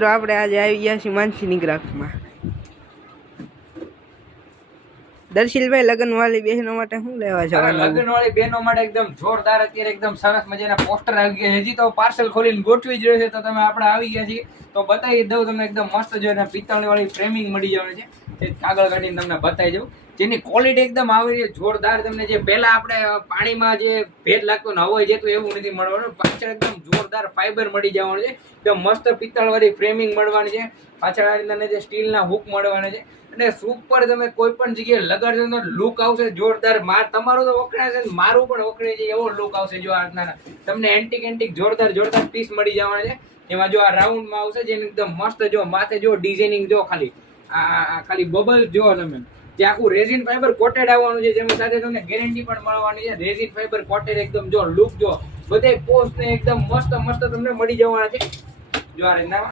મિત્રો આપણે આજે આવી ગયા છીએ માનસીની ગ્રાફમાં. દર્શિલભાઈ લગ્ન વાળી બહેનો માટે શું લેવા જવાનું? લગ્ન વાળી બહેનો માટે એકદમ જોરદાર અત્યારે એકદમ સરસ મજાના પોસ્ટર આવી ગયા છે. હજી તો પાર્સલ ખોલીને ગોઠવી જ રહ્યો છે, તો તમે આપણે આવી ગયા છીએ તો બતાવી દઉં તમને. એકદમ મસ્ત જોઈને પિત્તળ વાળી ફ્રેમિંગ મળી જવાની છે. કાગળ કાઢીને તમને બતાવી દઉં, જેની ક્વોલિટી એકદમ આવી રહી છે જોરદાર. તમને જે પહેલા આપણે પાણીમાં જે ભેજ લાગતો ને હવાઈ જતું એવું નથી મળવાનું. પાછળ એકદમ જોરદાર ફાઈબર મળી જવાનું છે. એકદમ મસ્ત પિત્તળ વાળી ફ્રેમિંગ મળવાની છે. પાછળ આ જે સ્ટીલના હુક મળવાના છે. અને સુપર તમે કોઈ પણ જગ્યાએ લગાડશો તો લુક આવશે જોરદાર. તમારું તો વખણાય છે, મારું પણ વખણાય છે એવો લુક આવશે. જો આ તમને એન્ટિક જોરદાર પીસ મળી જવાના છે. એમાં જો આ રાઉન્ડમાં આવશે જેને એકદમ મસ્ત જો માથે જો ડિઝાઇનિંગ જો ખાલી આ ખાલી બબલ જો તમે જે આખું રેઝિન ફાઈબર કોટેડ આવવાનું છે. જેની સાથે તમને ગેરંટી પણ મળવાની છે. રેઝિન ફાઈબર કોટેડ એકદમ જો લુક જો બધે પોસ્ટ ને એકદમ મસ્ત તમને મળી જવાના છે. જો આ રીતના